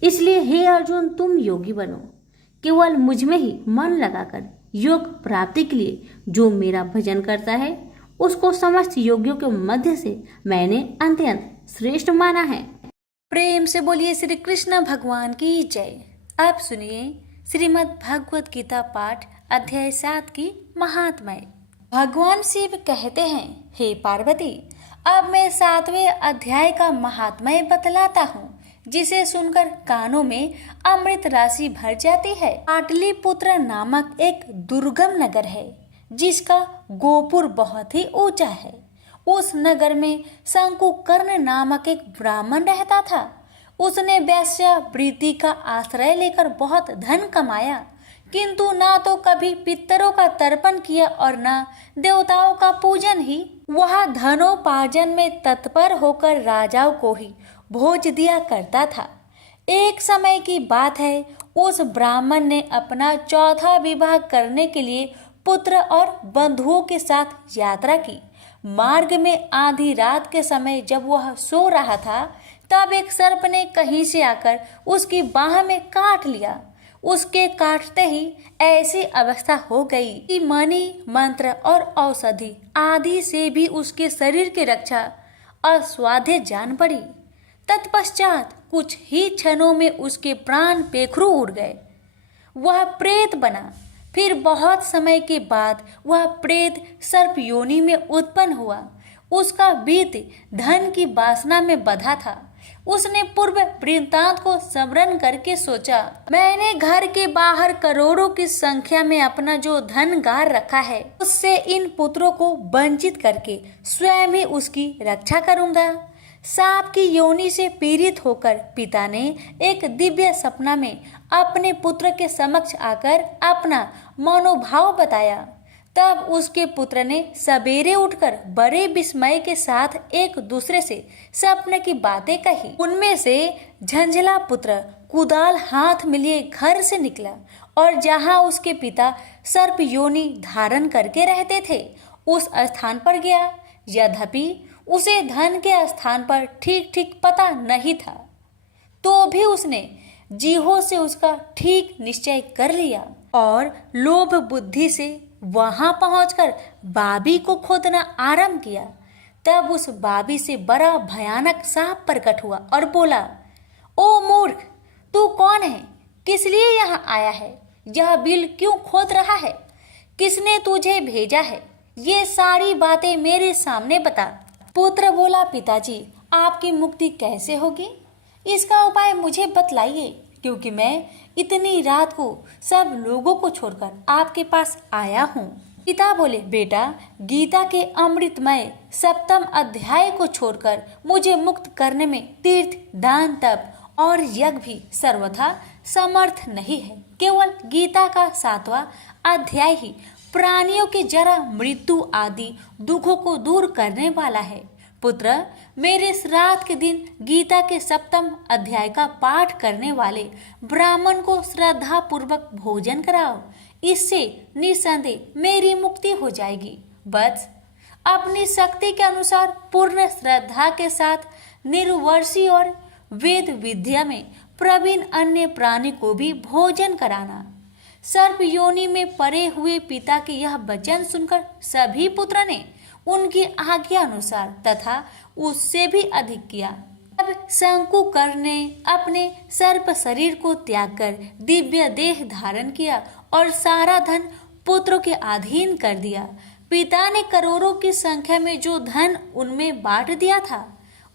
इसलिए हे अर्जुन, तुम योगी बनो। केवल मुझ में ही मन लगाकर योग प्राप्ति के लिए जो मेरा भजन करता है, उसको समस्त योगियों के मध्य से मैंने अत्यंत श्रेष्ठ माना है। प्रेम से बोलिए श्री कृष्ण भगवान की जय। अब सुनिए श्रीमद् भगवत गीता पाठ अध्याय 7 की महात्म्य। भगवान शिव कहते हैं, हे पार्वती, अब मैं 7वें अध्याय का महात्म्य बतलाता हूँ, जिसे सुनकर कानों में अमृत राशि भर जाती है। पाटलिपुत्र नामक एक दुर्गम नगर है, जिसका गोपुर बहुत ही ऊंचा है। उस नगर में शंकुकर्ण नामक एक ब्राह्मण रहता था। उसने वेश्यावृत्ति का आश्रय लेकर बहुत धन कमाया, किंतु ना तो कभी पितरों का तर्पण किया और ना देवताओं का पूजन ही। वह धनोपार्जन में तत्पर होकर राजाओं को ही भोज दिया करता था। एक समय की बात है, उस ब्राह्मण ने अपना चौथा विवाह करने के लिए पुत्र और बंधुओं के साथ यात्रा की। मार्ग में आधी रात के समय जब वह सो रहा था, तब एक सर्प ने कहीं से आकर उसकी बाह में काट लिया। उसके काटते ही ऐसी अवस्था हो गई कि मणि, मंत्र और औषधि आदि से भी उसके शरीर की रक्षा असाध्य जान पड़ी। तत्पश्चात कुछ ही क्षणों में उसके प्राण पेखरू उड़ गए। वह प्रेत बना। फिर बहुत समय के बाद वह प्रेत सर्प योनि में उत्पन्न हुआ। उसका बीत धन की वासना में बंधा था। उसने पूर्व वृत्तांत को स्मरण करके सोचा, मैंने घर के बाहर करोड़ों की संख्या में अपना जो धन गार रखा है, उससे इन पुत्रों को वंचित करके स्वयं ही उसकी रक्षा करूंगा। सांप की योनि से पीड़ित होकर पिता ने एक दिव्य सपना में अपने पुत्र के समक्ष आकर अपना मनोभाव बताया। तब उसके पुत्र ने सवेरे उठकर बड़े विस्मय के साथ एक दूसरे से सपने की बातें कही। उनमें से झंझला पुत्र कुदाल हाथ में लिए घर से निकला और जहां उसके पिता सर्प योनि धारण करके रहते थे, उस स्थान पर गया। यद्यपि उसे धन के स्थान पर ठीक ठीक पता नहीं था, तो भी उसने जीहो से उसका ठीक निश्चय कर लिया और लोभ बुद्धि से वहां पहुंचकर बाबी को खोदना आरंभ किया। तब उस बाबी से बड़ा भयानक सांप प्रकट हुआ और बोला, ओ मूर्ख, तू कौन है? किस लिए यहाँ आया है? यह बिल क्यों खोद रहा है? किसने तुझे भेजा है? ये सारी बातें मेरे सामने बता। पुत्र बोला, पिताजी आपकी मुक्ति कैसे होगी, इसका उपाय मुझे बतलाइए, क्योंकि मैं इतनी रात को सब लोगों को छोड़कर आपके पास आया हूँ। पिता बोले, बेटा गीता के अमृतमय 7वें अध्याय को छोड़कर मुझे मुक्त करने में तीर्थ, दान, तप और यज्ञ भी सर्वथा समर्थ नहीं है। केवल गीता का 7वां अध्याय ही प्राणियों के जरा मृत्यु आदि दुखों को दूर करने वाला है। पुत्र, मेरे श्राद्ध के दिन गीता के 7वें अध्याय का पाठ करने वाले ब्राह्मण को श्रद्धा पूर्वक भोजन कराओ। इससे निसंदेह मेरी मुक्ति हो जाएगी। बस अपनी शक्ति के अनुसार पूर्ण श्रद्धा के साथ निर्वर्षी और वेद विद्या में प्रवीण अन्य प्राणी को भी भोजन कराना। सर्प योनि में पड़े हुए पिता के यह वचन सुनकर सभी पुत्र ने उनकी आज्ञा अनुसार तथा उससे भी अधिक किया। अब शंकुकर ने अपने सर्प शरीर को त्याग कर दिव्य देह धारण किया और सारा धन पुत्रों के अधीन कर दिया। पिता ने करोड़ों की संख्या में जो धन उनमें बांट दिया था,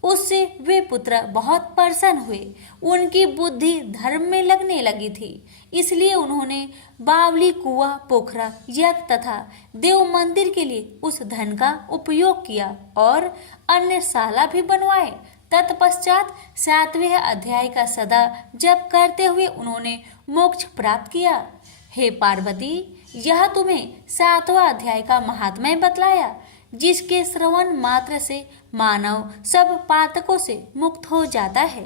उससे वे पुत्र बहुत प्रसन्न हुए। उनकी बुद्धि धर्म में लगने लगी थी, इसलिए उन्होंने बावली, कुआं, पोखरा, यज्ञ तथा देव मंदिर के लिए उस धन का उपयोग किया और अन्य शाला भी बनवाए। तत्पश्चात 7वें अध्याय का सदा जप करते हुए उन्होंने मोक्ष प्राप्त किया। हे पार्वती, यह तुम्हें 7वां अध्याय का महात्म्य बतलाया, जिसके श्रवण मात्र से मानव सब पातकों से मुक्त हो जाता है।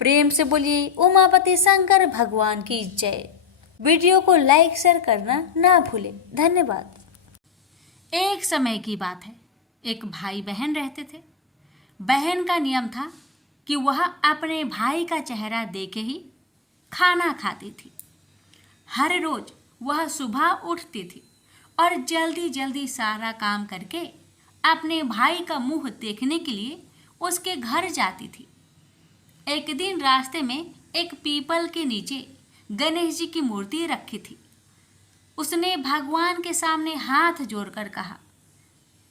प्रेम से बोलिए उमापति शंकर भगवान की जय। वीडियो को लाइक शेयर करना ना भूले। धन्यवाद। एक समय की बात है, एक भाई बहन रहते थे। बहन का नियम था कि वह अपने भाई का चेहरा देखे ही खाना खाती थी। हर रोज वह सुबह उठती थी और जल्दी जल्दी सारा काम करके अपने भाई का मुंह देखने के लिए उसके घर जाती थी। एक दिन रास्ते में एक पीपल के नीचे गणेश जी की मूर्ति रखी थी। उसने भगवान के सामने हाथ जोड़कर कहा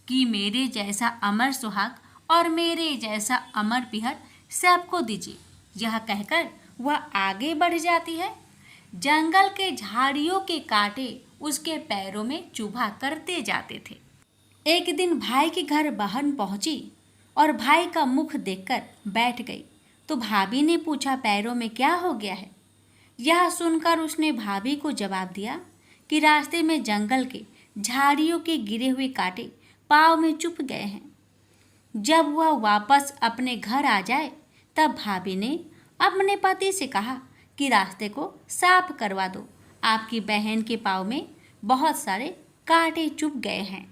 कि मेरे जैसा अमर सुहाग और मेरे जैसा अमर पिहर सबको दीजिए। यह कहकर वह आगे बढ़ जाती है। जंगल के झाड़ियों के कांटे उसके पैरों में चुभा करते जाते थे। एक दिन भाई के घर बहन पहुंची और भाई का मुख देखकर बैठ गई, तो भाभी ने पूछा, पैरों में क्या हो गया है? यह सुनकर उसने भाभी को जवाब दिया कि रास्ते में जंगल के झाड़ियों के गिरे हुए कांटे पाँव में चुभ गए हैं। जब वह वापस अपने घर आ जाए तब भाभी ने अपने पति से कहा कि रास्ते को साफ करवा दो, आपकी बहन के पाँव में बहुत सारे कांटे चुभ गए हैं।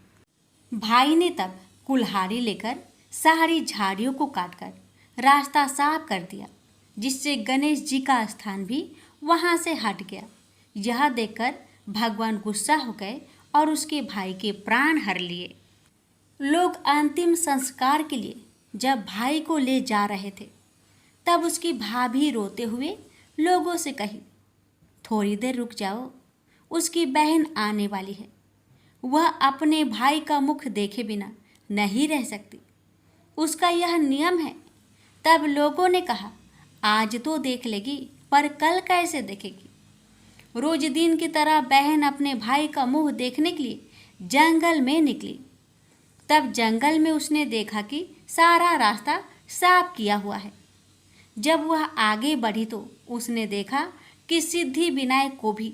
भाई ने तब कुल्हाड़ी लेकर सारी झाड़ियों को काटकर रास्ता साफ कर दिया, जिससे गणेश जी का स्थान भी वहां से हट गया। यह देखकर भगवान गुस्सा हो गए और उसके भाई के प्राण हर लिए। लोग अंतिम संस्कार के लिए जब भाई को ले जा रहे थे, तब उसकी भाभी रोते हुए लोगों से कही, थोड़ी देर रुक जाओ, उसकी बहन आने वाली है। वह अपने भाई का मुख देखे बिना नहीं रह सकती, उसका यह नियम है। तब लोगों ने कहा, आज तो देख लेगी, पर कल कैसे देखेगी? रोज दिन की तरह बहन अपने भाई का मुंह देखने के लिए जंगल में निकली। तब जंगल में उसने देखा कि सारा रास्ता साफ किया हुआ है। जब वह आगे बढ़ी तो उसने देखा कि सिद्धि विनायक को भी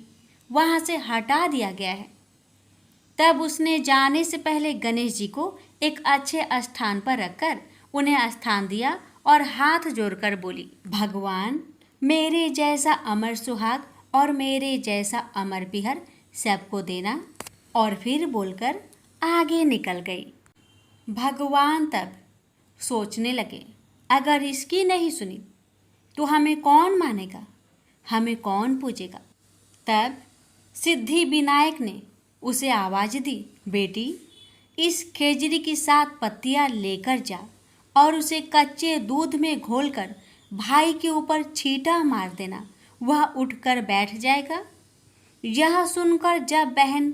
वहां से हटा दिया गया है। तब उसने जाने से पहले गणेश जी को एक अच्छे स्थान पर रखकर उन्हें स्थान दिया और हाथ जोड़कर बोली, भगवान मेरे जैसा अमर सुहाग और मेरे जैसा अमर पिहर सबको देना। और फिर बोलकर आगे निकल गई। भगवान तब सोचने लगे, अगर इसकी नहीं सुनी तो हमें कौन मानेगा, हमें कौन पूजेगा? तब सिद्धि विनायक ने उसे आवाज़ दी, बेटी इस खेजड़ी की 7 पत्तियां लेकर जा और उसे कच्चे दूध में घोलकर भाई के ऊपर छींटा मार देना, वह उठकर बैठ जाएगा। यह सुनकर जब बहन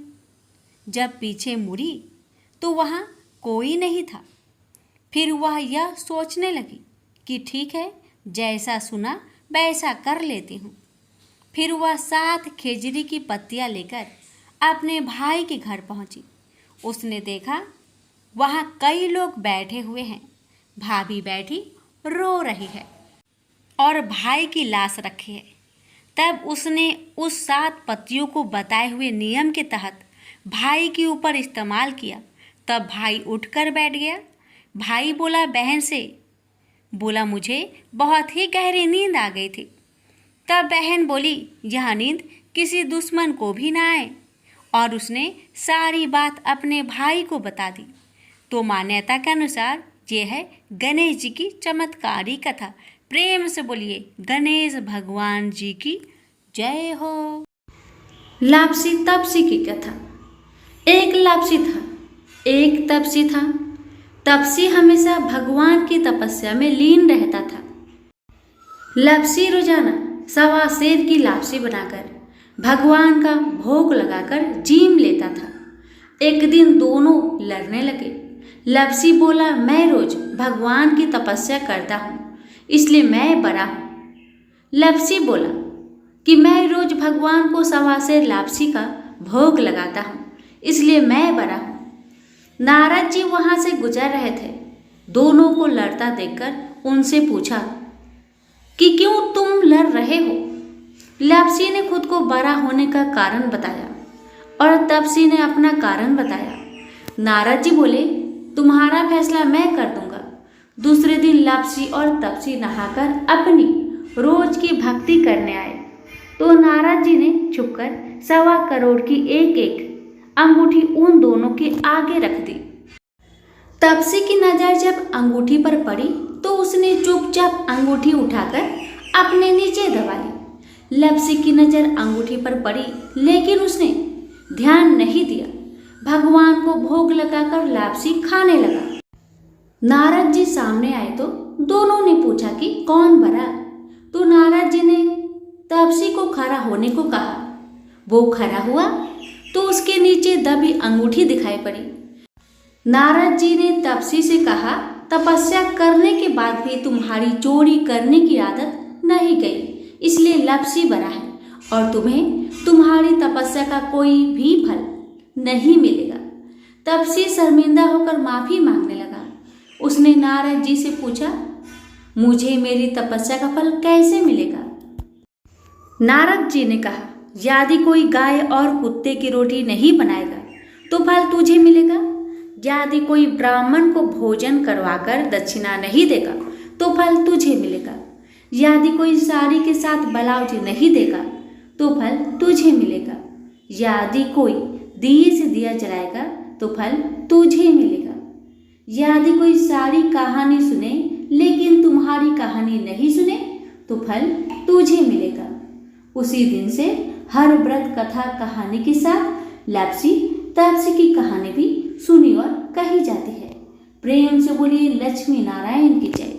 पीछे मुड़ी तो वहाँ कोई नहीं था। फिर वह यह सोचने लगी कि ठीक है, जैसा सुना वैसा कर लेती हूँ। फिर वह 7 खेजड़ी की पत्तियाँ लेकर अपने भाई के घर पहुँची। उसने देखा वहाँ कई लोग बैठे हुए हैं। भाभी बैठी रो रही है और भाई की लाश रखी है। तब उसने उस 7 पत्तियों को बताए हुए नियम के तहत भाई के ऊपर इस्तेमाल किया। तब भाई उठकर बैठ गया। भाई बोला बहन से, बोला मुझे बहुत ही गहरी नींद आ गई थी। तब बहन बोली यह नींद किसी दुश्मन को भी ना आए, और उसने सारी बात अपने भाई को बता दी। तो मान्यता के अनुसार ये है गणेश जी की चमत्कारी कथा। प्रेम से बोलिए गणेश भगवान जी की जय हो। लापसी तपसी की कथा। एक लापसी था, एक तपसी था। तपसी हमेशा भगवान की तपस्या में लीन रहता था। लापसी रोजाना 1.25 सेर की लापसी बनाकर भगवान का भोग लगाकर जीम लेता था। एक दिन दोनों लड़ने लगे। लापसी बोला मैं रोज भगवान की तपस्या करता हूँ, इसलिए मैं बड़ा हूँ। लापसी बोला कि मैं रोज भगवान को 1.25 सेर लापसी का भोग लगाता हूँ, इसलिए मैं बड़ा हूँ। नारद जी वहाँ से गुजर रहे थे। दोनों को लड़ता देखकर उनसे पूछा कि क्यों तुम लड़ रहे हो। लापसी ने खुद को बड़ा होने का कारण बताया और तपसी ने अपना कारण बताया। नारद जी बोले तुम्हारा फैसला मैं कर दूंगा। दूसरे दिन लापसी और तपसी नहाकर अपनी रोज की भक्ति करने आए तो नारद जी ने छुपकर 1.25 करोड़ की एक अंगूठी उन दोनों के आगे रख दी। तपसी की नजर जब अंगूठी पर पड़ी तो उसने चुपचाप अंगूठी उठाकर अपने नीचे दबा ली। लापसी की नजर अंगूठी पर पड़ी लेकिन उसने ध्यान नहीं दिया। भगवान को भोग लगाकर लापसी खाने लगा। नारद जी सामने आए तो दोनों ने पूछा कि कौन बड़ा। तो नारद जी ने तपसी को खड़ा होने को कहा। वो खड़ा हुआ तो उसके नीचे दबी अंगूठी दिखाई पड़ी। नारद जी ने तपसी से कहा तपस्या करने के बाद भी तुम्हारी चोरी करने की आदत नहीं गई, इसलिए लापसी बड़ा है और तुम्हें तुम्हारी तपस्या का कोई भी फल नहीं मिलेगा। तपसी शर्मिंदा होकर माफी मांगने लगा। उसने नारद जी से पूछा मुझे मेरी तपस्या का फल कैसे मिलेगा। नारद जी ने कहा यदि कोई गाय और कुत्ते की रोटी नहीं बनाएगा तो फल तुझे मिलेगा। यदि कोई ब्राह्मण को भोजन करवाकर दक्षिणा नहीं देगा तो फल तुझे मिलेगा। यदि कोई साड़ी के साथ ब्लाउज नहीं देगा तो फल तुझे मिलेगा। यदि कोई दिए से दिया जलाएगा तो फल तुझे मिलेगा। यदि कोई सारी कहानी सुने लेकिन तुम्हारी कहानी नहीं सुने तो फल तुझे मिलेगा। उसी दिन से हर व्रत कथा कहानी के साथ लापसी तपसी की कहानी भी सुनी और कही जाती है। प्रेम से बोलिए लक्ष्मी नारायण की जय।